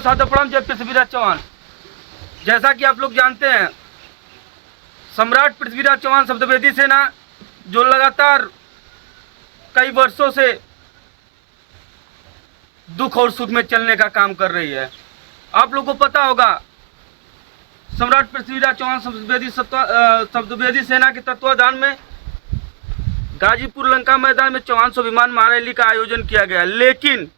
सादर प्रणाम। जय पृथ्वीराज चौहान। जैसा कि आप लोग जानते हैं, सम्राट पृथ्वीराज चौहान शब्दवेदी सेना जो लगातार कई वर्षों से दुख और सुख में चलने का काम कर रही है। आप लोगों को पता होगा, सम्राट पृथ्वीराज चौहान शब्दवेदी सेना के तत्वाधान में गाजीपुर लंका मैदान में चौहान स्वाभिमान महारैली का आयोजन किया गया, लेकिन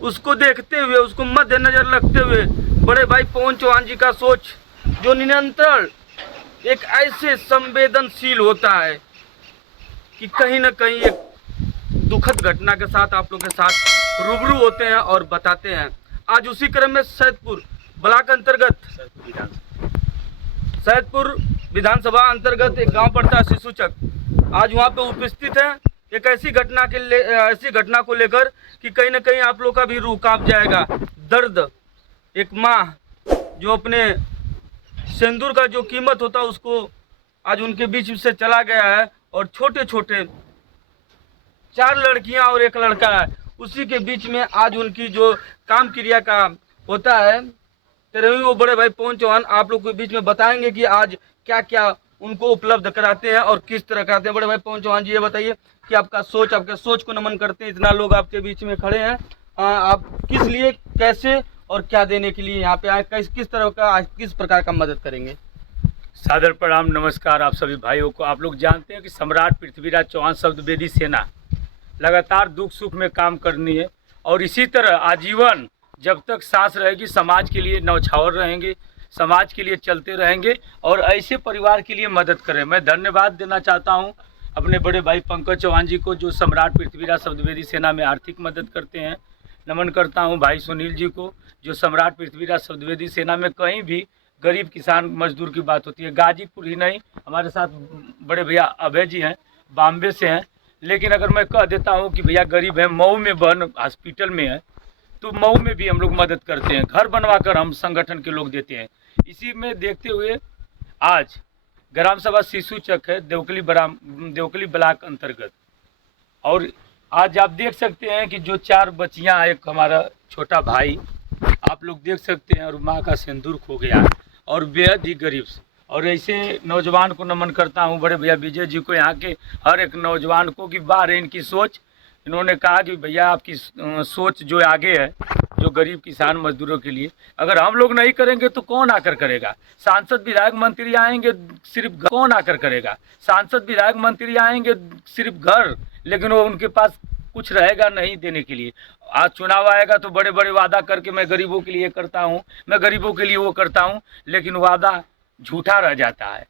उसको देखते हुए, उसको मद्देनजर रखते हुए बड़े भाई पवन चौहान जी का सोच जो निरंतर एक ऐसे संवेदनशील होता है कि कहीं न कहीं एक दुखद घटना के साथ आप लोग के साथ रूबरू होते हैं और बताते हैं। आज उसी क्रम में सैदपुर ब्लॉक अंतर्गत सैदपुर विधानसभा अंतर्गत एक गांव पड़ता है शिशुचक, आज वहां पे उपस्थित है एक ऐसी घटना को लेकर कि कहीं ना कहीं आप लोग का भी रूह कांप जाएगा। दर्द, एक माँ जो अपने सिंदूर का जो कीमत होता है उसको आज उनके बीच से चला गया है, और छोटे छोटे 4 लड़कियां और 1 लड़का है, उसी के बीच में आज उनकी जो काम क्रिया का होता है, तेरहवीं वो बड़े भाई पवन चौहान आप लोग के बीच में बताएंगे कि आज क्या क्या उनको उपलब्ध कराते हैं और किस तरह कराते हैं। बड़े भाई पवन चौहान जी, ये बताइए कि आपके सोच को नमन करते हैं। इतना लोग आपके बीच में खड़े हैं, आप किस लिए, कैसे और क्या देने के लिए यहाँ पे आए, किस तरह का, किस प्रकार का मदद करेंगे? सादर प्रणाम, नमस्कार आप सभी भाइयों को। आप लोग जानते हैं कि सम्राट पृथ्वीराज चौहान शब्दवेदी सेना लगातार दुख सुख में काम करनी है, और इसी तरह आजीवन जब तक सांस रहेगी समाज के लिए न्यौछावर रहेंगे, समाज के लिए चलते रहेंगे और ऐसे परिवार के लिए मदद करें। मैं धन्यवाद देना चाहता हूं अपने बड़े भाई पंकज चौहान जी को, जो सम्राट पृथ्वीराज शब्दवेदी सेना में आर्थिक मदद करते हैं। नमन करता हूं भाई सुनील जी को, जो सम्राट पृथ्वीराज शब्दवेदी सेना में कहीं भी गरीब किसान मजदूर की बात होती है, गाजीपुर ही नहीं, हमारे साथ बड़े भैया अभय जी हैं, बॉम्बे से हैं, लेकिन अगर मैं कह देता हूं कि भैया गरीब है, मऊ में बन हॉस्पिटल में है, तो मऊ में भी हम लोग मदद करते हैं, घर बनवाकर हम संगठन के लोग देते हैं। इसी में देखते हुए आज ग्राम सभा शिशुचक है, देवकली ब्लॉक अंतर्गत, और आज आप देख सकते हैं कि जो 4 बच्चियां, एक हमारा छोटा भाई आप लोग देख सकते हैं, और माँ का सिंदूर खो गया, और बेहद ही गरीब। और ऐसे नौजवान को नमन करता हूँ बड़े भैया विजय जी को, यहाँ के हर एक नौजवान को, कि बाहर इनकी सोच, इन्होंने कहा कि भैया आपकी सोच जो आगे है, जो गरीब किसान मजदूरों के लिए, अगर हम लोग नहीं करेंगे तो कौन आकर करेगा? सांसद विधायक मंत्री आएंगे, सिर्फ कौन आकर करेगा? सांसद विधायक मंत्री आएंगे सिर्फ घर, लेकिन वो उनके पास कुछ रहेगा नहीं देने के लिए। आज चुनाव आएगा तो बड़े बड़े वादा करके मैं गरीबों के लिए करता हूँ, मैं गरीबों के लिए वो करता हूँ, लेकिन वादा झूठा रह जाता है।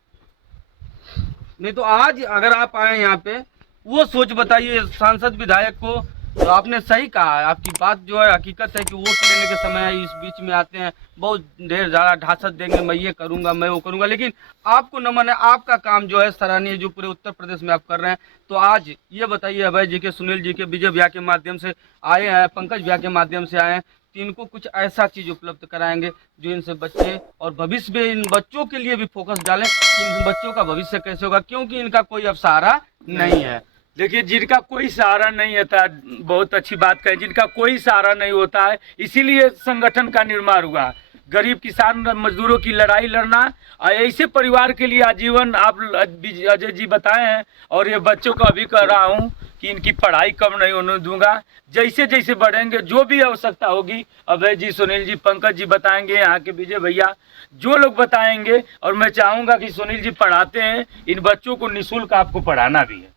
नहीं तो आज अगर आप आए यहाँ पे, वो सोच बताइए सांसद विधायक को, तो आपने सही कहा है, आपकी बात जो है हकीकत है कि वोट लेने के समय इस बीच में आते हैं, बहुत ढेर ज़्यादा ढासत देंगे, मैं ये करूँगा, मैं वो करूँगा, लेकिन आपको नमन है, आपका काम जो है सराहनीय, जो पूरे उत्तर प्रदेश में आप कर रहे हैं। तो आज ये बताइए, अभय जी के, सुनील जी के, विजय भैया के माध्यम से आए हैं, पंकज भैया के माध्यम से आए हैं, तो इनको कुछ ऐसा चीज़ उपलब्ध कराएंगे जो इनसे बच्चे और भविष्य में इन बच्चों के लिए भी फोकस डालें कि इन बच्चों का भविष्य कैसे होगा, क्योंकि इनका कोई अब सहारा नहीं है। देखिए, जिनका कोई सहारा नहीं होता, बहुत अच्छी बात कहें, जिनका कोई सहारा नहीं होता है, इसीलिए संगठन का निर्माण हुआ। गरीब किसान मजदूरों की लड़ाई लड़ना, ऐसे परिवार के लिए आजीवन आप अजय जी बताए हैं, और ये बच्चों को अभी कह रहा हूँ कि इनकी पढ़ाई कम नहीं होने दूंगा। जैसे जैसे बढ़ेंगे, जो भी आवश्यकता होगी, अभय जी, सुनील जी, पंकज जी बताएंगे, यहाँ के विजय भैया, जो लोग बताएंगे। और मैं चाहूँगा कि सुनील जी पढ़ाते हैं, इन बच्चों को निःशुल्क आपको पढ़ाना भी है,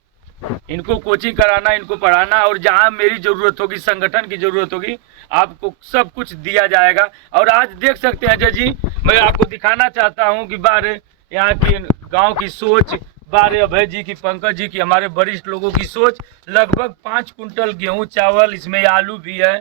इनको कोचिंग कराना, इनको पढ़ाना, और जहाँ मेरी ज़रूरत होगी, संगठन की ज़रूरत होगी, आपको सब कुछ दिया जाएगा। और आज देख सकते हैं अजय जी, मैं आपको दिखाना चाहता हूँ कि बारे यहाँ की गांव की सोच, बारे अभय जी की, पंकज जी की, हमारे वरिष्ठ लोगों की सोच। लगभग 5 कुंटल गेहूँ चावल, इसमें आलू भी है,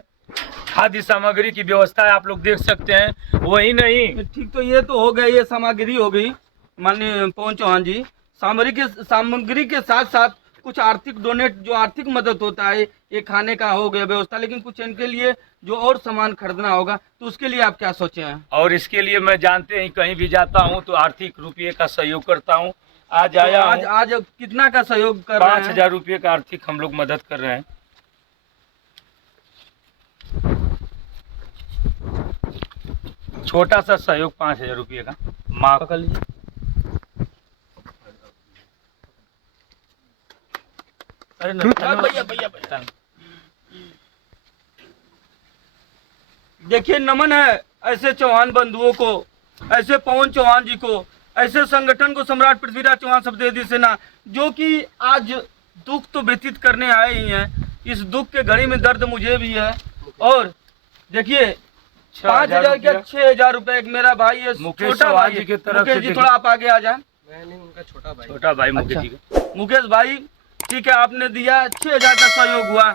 खाद्य सामग्री की व्यवस्था है, आप लोग देख सकते हैं। वही नहीं, ठीक, तो ये तो हो गया, ये सामग्री हो गई माननीय पवन चौहान जी। सामग्री के साथ साथ कुछ आर्थिक डोनेट, जो आर्थिक मदद होता है, ये खाने का हो गया व्यवस्था, लेकिन कुछ इनके लिए जो और सामान खरीदना होगा, तो उसके लिए आप क्या सोचे हैं? और इसके लिए मैं जानते हैं कहीं भी जाता हूं तो आर्थिक रुपये का सहयोग करता हूं। आज तो आया आज कितना का सहयोग कर रहे हैं? 5,000 रुपये का आर्थिक हम लोग मदद कर रहे हैं। छोटा सा सहयोग 5,000 रुपये का माँ पकड़ लीजिए। अरे भैया भैया देखिए, नमन है ऐसे चौहान बंधुओं को, ऐसे पवन चौहान जी को, ऐसे संगठन को, सम्राट पृथ्वीराज चौहान शब्दवेदी सेना, जो कि आज दुख तो व्यतीत करने आए ही हैं। इस दुख के घड़ी में दर्द मुझे भी है। और देखिए 5,000 क्या 6,000 रुपए एक मेरा भाई है, मुकेश छोटा भाई जी की तरफ मुकेश से जी, थोड़ा आप आगे आ जाए। मैं नहीं, उनका छोटा भाई। छोटा भाई मुकेश जी का। मुकेश भाई ठीक है, आपने दिया 6,000 का सहयोग हुआ।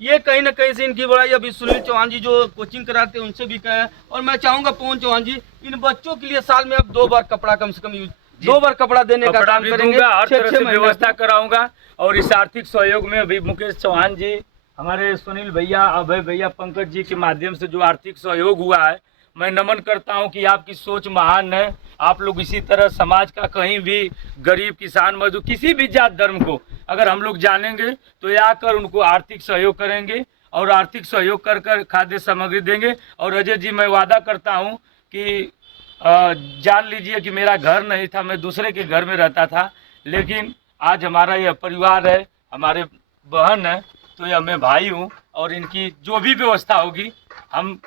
ये कहीं ना कहीं से इनकी बड़ाई अभी सुनील चौहान जी जो कोचिंग कराते हैं उनसे भी कहें। और मैं चाहूंगा पवन चौहान जी, इन बच्चों के लिए साल में अब 2 बार कपड़ा कम से कम यूज, 2 बार कपड़ा देने का काम करेंगे, हर तरह से 6 महीने व्यवस्था कराऊंगा। और इस आर्थिक सहयोग में अभी मुकेश चौहान जी, हमारे सुनील भैया, अभय भैया, पंकज जी के माध्यम से जो आर्थिक सहयोग हुआ है, मैं नमन करता हूं कि आपकी सोच महान है। आप लोग इसी तरह समाज का कहीं भी गरीब, किसान, मजदूर, किसी भी जात धर्म को अगर हम लोग जानेंगे तो ये आकर उनको आर्थिक सहयोग करेंगे और आर्थिक सहयोग कर कर खाद्य सामग्री देंगे। और अजय जी, मैं वादा करता हूं कि जान लीजिए कि मेरा घर नहीं था, मैं दूसरे के घर में रहता था, लेकिन आज हमारा यह परिवार है, हमारे बहन है, तो यह मैं भाई हूँ। और इनकी जो भी व्यवस्था होगी हम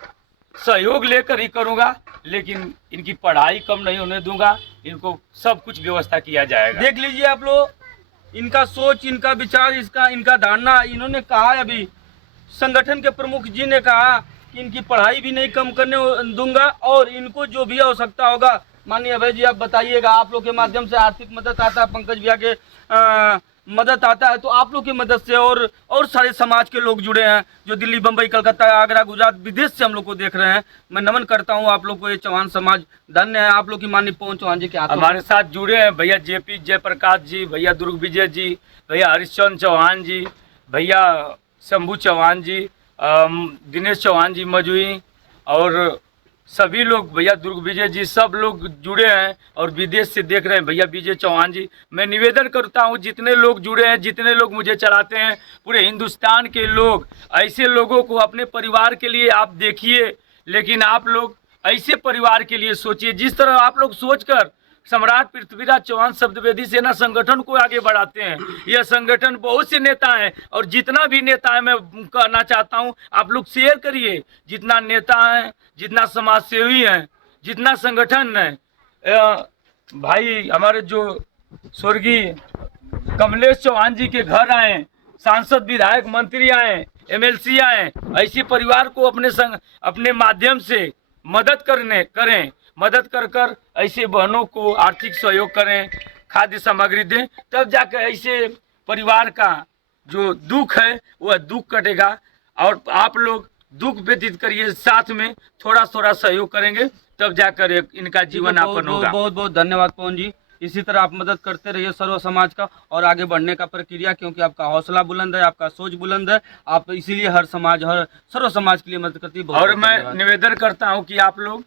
सहयोग लेकर ही करूँगा, लेकिन इनकी पढ़ाई कम नहीं होने दूंगा। इनको सब कुछ व्यवस्था किया जाएगा। देख लीजिए आप लोग, इनका सोच, इनका विचार, इनका धारणा। इन्होंने कहा है, अभी संगठन के प्रमुख जी ने कहा कि इनकी पढ़ाई भी नहीं कम करने दूंगा और इनको जो भी आवश्यकता होगा। माननीय अभय जी, आप बताइएगा, आप लोग के माध्यम से आर्थिक मदद आता है, पंकज भैया के मदद आता है, तो आप लोग की मदद से और सारे समाज के लोग जुड़े हैं जो दिल्ली, बम्बई, कलकत्ता, आगरा, गुजरात, विदेश से हम लोग को देख रहे हैं। मैं नमन करता हूं आप लोग को। ये चौहान समाज धन्य है आप लोग की। माननीय पवन चौहान जी के हाथ हमारे साथ जुड़े हैं भैया जेपी जयप्रकाश जी, भैया दुर्ग विजय जी, भैया हरिश्चंद्र चौहान जी, भैया शंभू चौहान जी, दिनेश चौहान जी मजुई, और सभी लोग, भैया दुर्ग विजय जी, सब लोग जुड़े हैं और विदेश से देख रहे हैं भैया विजय चौहान जी। मैं निवेदन करता हूं, जितने लोग जुड़े हैं, जितने लोग मुझे चलाते हैं, पूरे हिंदुस्तान के लोग, ऐसे लोगों को अपने परिवार के लिए आप देखिए, लेकिन आप लोग ऐसे परिवार के लिए सोचिए जिस तरह आप लोग सोचकर सम्राट पृथ्वीराज चौहान शब्दवेदी सेना संगठन को आगे बढ़ाते हैं। यह संगठन बहुत से नेता हैं और जितना भी नेता है, मैं कहना चाहता हूं आप लोग शेयर करिए। जितना नेता हैं, जितना समाज सेवी हैं, जितना संगठन है, भाई हमारे जो स्वर्गीय कमलेश चौहान जी के घर आए, सांसद, विधायक, मंत्री आए, MLC आए, ऐसे परिवार को अपने माध्यम से मदद करें, मदद कर ऐसे बहनों को आर्थिक सहयोग करें, खाद्य सामग्री दें, तब जाकर ऐसे परिवार का जो दुख है वह दुख कटेगा। और आप लोग दुख व्यतीत करिए, साथ में थोड़ा थोड़ा सहयोग करेंगे, तब जाकर इनका जीवन यापन होगा। बहुत बहुत धन्यवाद पवन जी। इसी तरह आप मदद करते रहिए सर्व समाज का और आगे बढ़ने का प्रक्रिया, क्योंकि आपका हौसला बुलंद है, आपका सोच बुलंद है, आप इसीलिए हर सर्व समाज के लिए मदद करती है। और मैं निवेदन करता हूं कि आप लोग